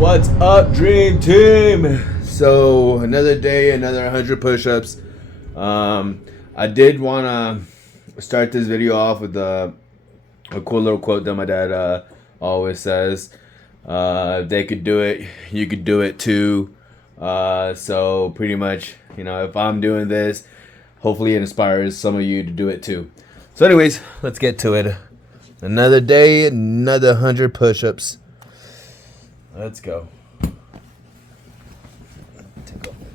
What's up, Dream Team? So another day, another 100 push-ups. I did want to start this video off with a cool little quote that my dad always says. If they could do it, you could do it too. So pretty much, if I'm doing this, hopefully it inspires some of you to do it too. So anyways, let's get to it. Another day, another 100 push-ups. Let's go.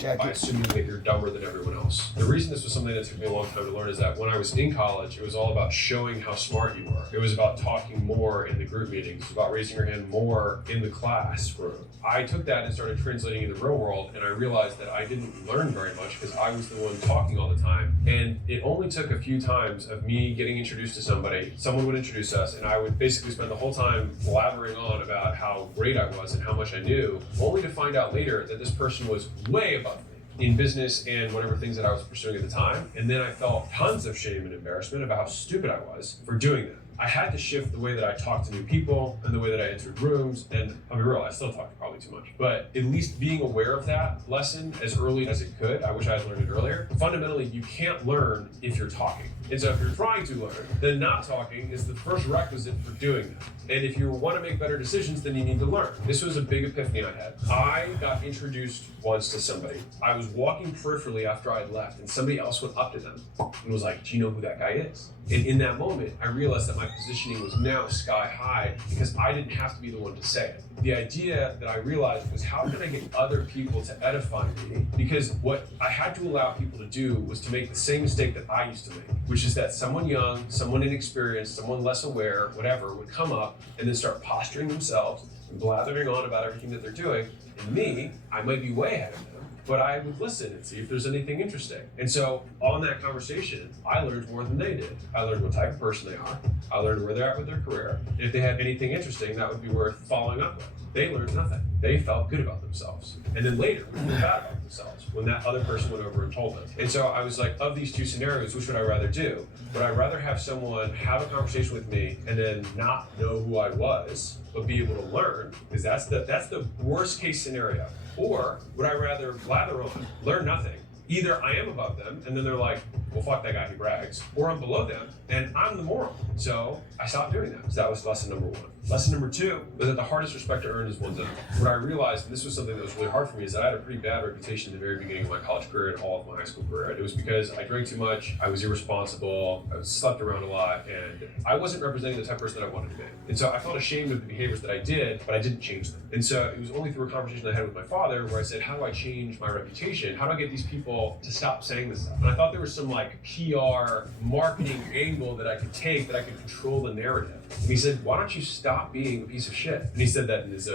By assuming that you're dumber than everyone else. The reason this was something that took me a long time to learn is that when I was in college, it was all about showing how smart you were. It was about talking more in the group meetings. It was about raising your hand more in the classroom. I took that and started translating in the real world, and I realized that I didn't learn very much because I was the one talking all the time. And it only took a few times of me getting introduced to somebody, someone would introduce us, and I would basically spend the whole time blabbering on about how great I was and how much I knew, only to find out later that this person was way above me in business and whatever things that I was pursuing at the time. And then I felt tons of shame and embarrassment about how stupid I was for doing that. I had to shift the way that I talked to new people and the way that I entered rooms. And I'll be real, I still talk probably too much. But at least being aware of that lesson as early as it could, I wish I had learned it earlier. Fundamentally, you can't learn if you're talking. And so if you're trying to learn, then not talking is the first requisite for doing that. And if you want to make better decisions, then you need to learn. This was a big epiphany I had. I got introduced once to somebody. I was walking peripherally after I had left, and somebody else went up to them and was like, "Do you know who that guy is?" And in that moment, I realized that my positioning was now sky high because I didn't have to be the one to say it. The idea that I realized was, how can I get other people to edify me? Because what I had to allow people to do was to make the same mistake that I used to make, which is that someone young, someone inexperienced, someone less aware, whatever, would come up and then start posturing themselves and blathering on about everything that they're doing. And me, I might be way ahead of them, but I would listen and see if there's anything interesting. And so on that conversation, I learned more than they did. I learned what type of person they are. I learned where they're at with their career. And if they had anything interesting, that would be worth following up with. They learned nothing. They felt good about themselves. And then later, would feel bad about themselves when that other person went over and told them. And so I was like, of these two scenarios, which would I rather do? Would I rather have someone have a conversation with me and then not know who I was, but be able to learn? Because that's the worst case scenario. Or would I rather blather on, learn nothing? Either I am above them, and then they're like, well, fuck that guy who brags, or I'm below them, and I'm the moron. So I stopped doing that. So that was lesson number one. Lesson number two was that the hardest respect to earn is one's own. What I realized, and this was something that was really hard for me, is that I had a pretty bad reputation at the very beginning of my college career and all of my high school career. It was because I drank too much, I was irresponsible, I slept around a lot, and I wasn't representing the type of person that I wanted to be. And so I felt ashamed of the behaviors that I did, but I didn't change them. And so it was only through a conversation I had with my father where I said, how do I change my reputation? How do I get these people to stop saying this stuff? And I thought there was some PR marketing angle that I could take, that I could control the narrative. And he said, why don't you stop being a piece of shit? And he said that in his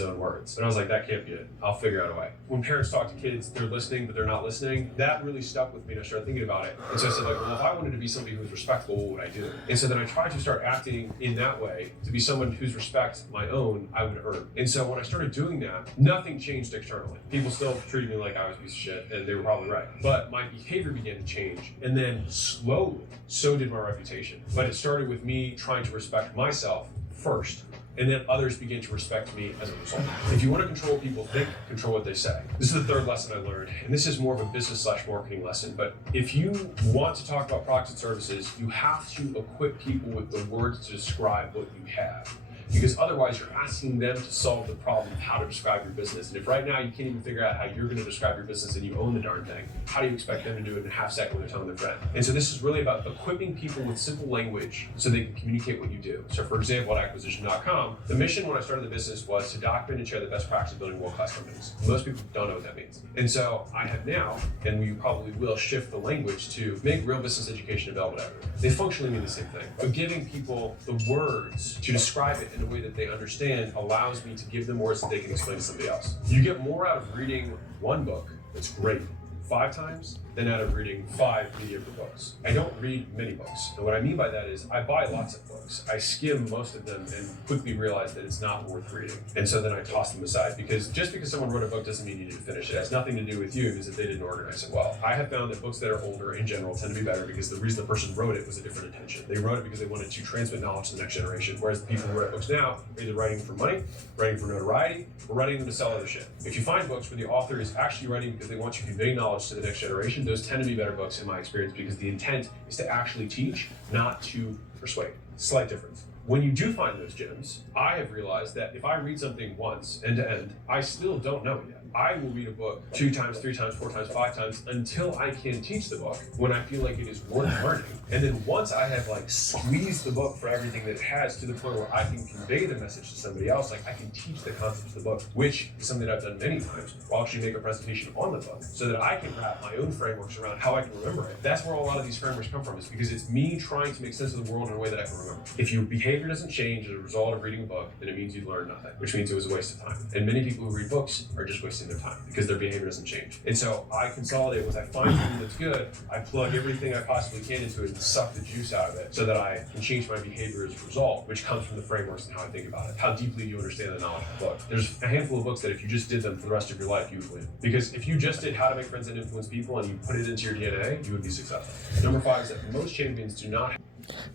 own words. And I was like, that can't be it. I'll figure out a way. When parents talk to kids, they're listening, but they're not listening. That really stuck with me, and I started thinking about it. And so I said, well, if I wanted to be somebody who was respectful, what would I do? And so then I tried to start acting in that way, to be someone whose respect, my own, I would earn. And so when I started doing that, nothing changed externally. People still treated me like I was a piece of shit, and they were probably right. But my behavior began to change. And then slowly, so did my reputation. But it started with me trying to respect myself first, and then others begin to respect me as a result. If you want to control people, think, control what they say. This is the third lesson I learned, and this is more of a business/marketing lesson, but if you want to talk about products and services, you have to equip people with the words to describe what you have. Because otherwise you're asking them to solve the problem of how to describe your business. And if right now you can't even figure out how you're going to describe your business and you own the darn thing, how do you expect them to do it in a half second when they're telling their friend? And so this is really about equipping people with simple language so they can communicate what you do. So for example, at acquisition.com, the mission when I started the business was to document and share the best practice of building world-class companies. Most people don't know what that means. And so I have now, and we probably will, shift the language to make real business education available to everyone. They functionally mean the same thing. But giving people the words to describe it in a way that they understand allows me to give them words that they can explain to somebody else. You get more out of reading one book that's great 5 times than out of reading 5 mediocre books. I don't read many books. And what I mean by that is I buy lots of books. I skim most of them and quickly realize that it's not worth reading. And so then I toss them aside, because just because someone wrote a book doesn't mean you need to finish it. It has nothing to do with you, because that they didn't organize it well. I have found that books that are older in general tend to be better because the reason the person wrote it was a different intention. They wrote it because they wanted to transmit knowledge to the next generation, whereas the people who write books now are either writing for money, writing for notoriety, or writing them to sell other shit. If you find books where the author is actually writing because they want to convey knowledge to the next generation, those tend to be better books in my experience, because the intent is to actually teach, not to persuade. Slight difference. When you do find those gems, I have realized that if I read something once, end to end, I still don't know it yet. I will read a book 2 times, 3 times, 4 times, 5 times until I can teach the book, when I feel like it is worth learning. And then once I have squeezed the book for everything that it has to the point where I can convey the message to somebody else, I can teach the concepts of the book, which is something that I've done many times. I'll actually make a presentation on the book so that I can wrap my own frameworks around how I can remember it. That's where a lot of these frameworks come from, is because it's me trying to make sense of the world in a way that I can remember. If your behavior doesn't change as a result of reading a book, then it means you've learned nothing, which means it was a waste of time. And many people who read books are just wasting their time because their behavior doesn't change. And so I consolidate. Once I find something that's good, I plug everything I possibly can into it and suck the juice out of it so that I can change my behavior as a result, which comes from the frameworks and how I think about it. How deeply do you understand the knowledge of the book? There's a handful of books that if you just did them for the rest of your life, you would win. Because if you just did How to Make Friends and Influence People and you put it into your DNA, you would be successful. Number 5 is that most champions do not.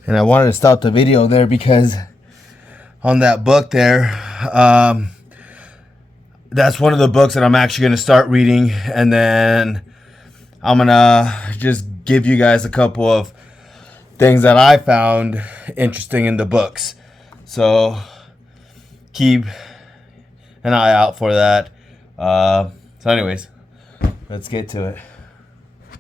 And I wanted to stop the video there because on that book there, that's one of the books that I'm actually going to start reading, and then I'm going to just give you guys a couple of things that I found interesting in the books. So keep an eye out for that. So anyways, let's get to it.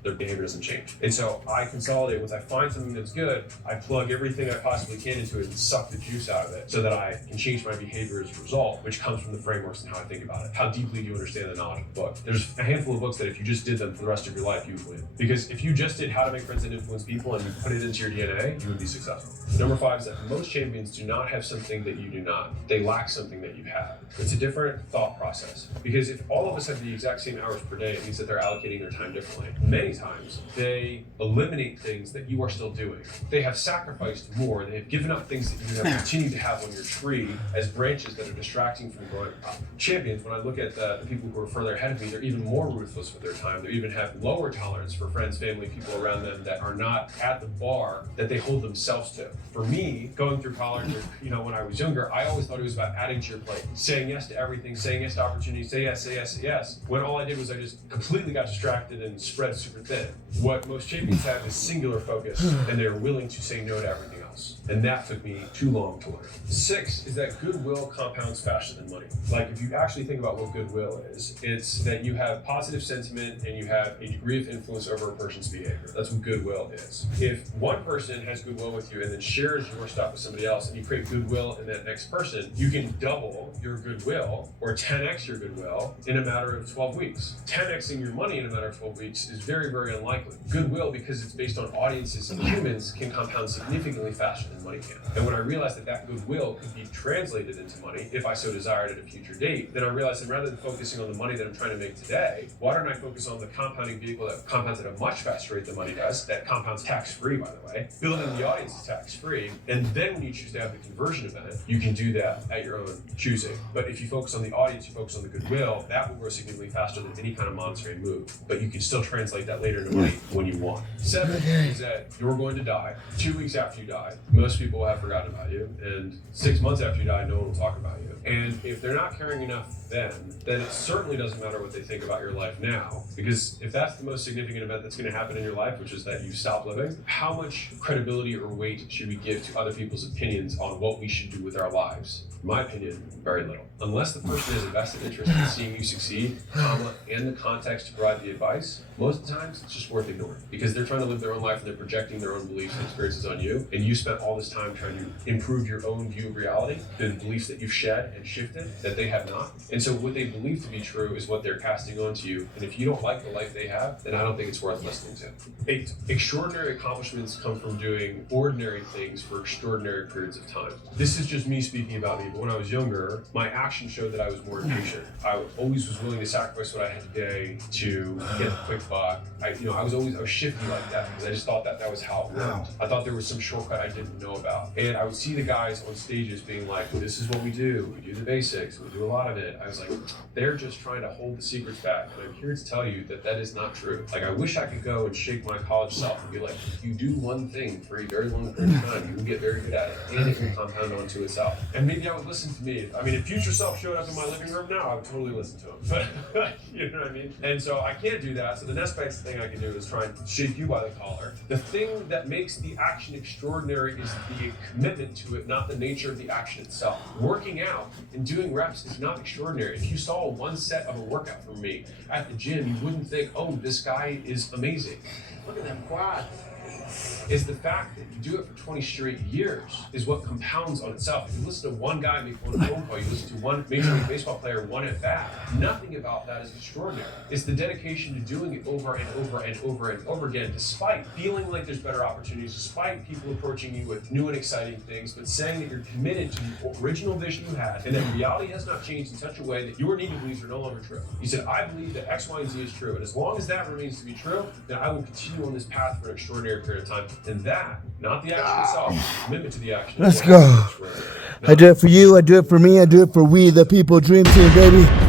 Their behavior doesn't change. And so I consolidate. Once I find something that's good, I plug everything I possibly can into it and suck the juice out of it so that I can change my behavior as a result, which comes from the frameworks and how I think about it. How deeply do you understand the knowledge of the book? There's a handful of books that if you just did them for the rest of your life, you would win. Because if you just did How to Make Friends and Influence People and you put it into your DNA, you would be successful. Number 5 is that most champions do not have something that you do not. They lack something that you have. It's a different thought process. Because if all of us have the exact same hours per day, it means that they're allocating their time differently. Many times, they eliminate things that you are still doing. They have sacrificed more. They have given up things that you have continued to have on your tree as branches that are distracting from growing up. Champions, when I look at the people who are further ahead of me, they're even more ruthless with their time. They even have lower tolerance for friends, family, people around them that are not at the bar that they hold themselves to. For me, going through college, or, when I was younger, I always thought it was about adding to your plate, saying yes to everything, saying yes to opportunities, say yes, say yes, say yes. When all I did was I just completely got distracted and spread super thin. What most champions have is singular focus, and they're willing to say no to everything else. And that took me too long to learn. 6 is that goodwill compounds faster than money. If you actually think about what goodwill is, it's that you have positive sentiment and you have a degree of influence over a person's behavior. That's what goodwill is. If one person has goodwill with you and then shares your stuff with somebody else and you create goodwill in that next person, you can double your goodwill or 10x your goodwill in a matter of 12 weeks. 10xing your money in a matter of 12 weeks is very, very unlikely. Goodwill, because it's based on audiences and humans, can compound significantly faster than money can. And when I realized that that goodwill could be translated into money, if I so desired at a future date, then I realized that rather than focusing on the money that I'm trying to make today, why don't I focus on the compounding vehicle that compounds at a much faster rate than money does, that compounds tax-free, by the way. Building the audience is tax-free, and then when you choose to have the conversion event, you can do that at your own choosing. But if you focus on the audience, you focus on the goodwill, that will grow significantly faster than any kind of monetary move. But you can still translate that later into money when you want. 7 is that you're going to die. 2 weeks after you die, most people will have forgotten about you, and 6 months after you die, no one will talk about you. And if they're not caring enough then it certainly doesn't matter what they think about your life now. Because if that's the most significant event that's going to happen in your life, which is that you stop living, how much credibility or weight should we give to other people's opinions on what we should do with our lives? In my opinion, very little. Unless the person has a vested interest in seeing you succeed, and the context to provide the advice, most of the times it's just worth ignoring. Because they're trying to live their own life and they're projecting their own beliefs and experiences on you, and you spend spent all this time trying to improve your own view of reality, the beliefs that you've shed and shifted that they have not. And so what they believe to be true is what they're casting onto you. And if you don't like the life they have, then I don't think it's worth listening to. 8, extraordinary accomplishments come from doing ordinary things for extraordinary periods of time. This is just me speaking about me, but when I was younger, my action showed that I was more impatient. I always was willing to sacrifice what I had today to get the quick buck. I was shifty like that because I just thought that was how it worked. I thought there was some shortcut I didn't know about. And I would see the guys on stages being like, this is what we do the basics, we do a lot of it. I was like, they're just trying to hold the secrets back. And I'm here to tell you that that is not true. Like, I wish I could go and shake my college self and be like, if you do one thing for a very long period of time, you can get very good at it, and it will compound onto itself. And maybe I would listen to me. If future self showed up in my living room now, I would totally listen to him. But you know what I mean? And so I can't do that. So the next best thing I can do is try and shake you by the collar. The thing that makes the action extraordinary is the commitment to it, not the nature of the action itself. Working out and doing reps is not extraordinary. If you saw one set of a workout from me at the gym, you wouldn't think, oh, this guy is amazing. Look at them quads. Is the fact that you do it for 20 straight years is what compounds on itself. If you listen to one guy make one phone call, you listen to one Major League Baseball player, one at bat, nothing about that is extraordinary. It's the dedication to doing it over and over and over and over again, despite feeling like there's better opportunities, despite people approaching you with new and exciting things, but saying that you're committed to the original vision you had and that reality has not changed in such a way that your needed beliefs are no longer true. You said, I believe that X, Y, and Z is true, and as long as that remains to be true, then I will continue on this path for an extraordinary period of time. And that, not the action itself, commitment to the action. Let's go. I do it for you, I do it for me, I do it for we, the people dream team, baby.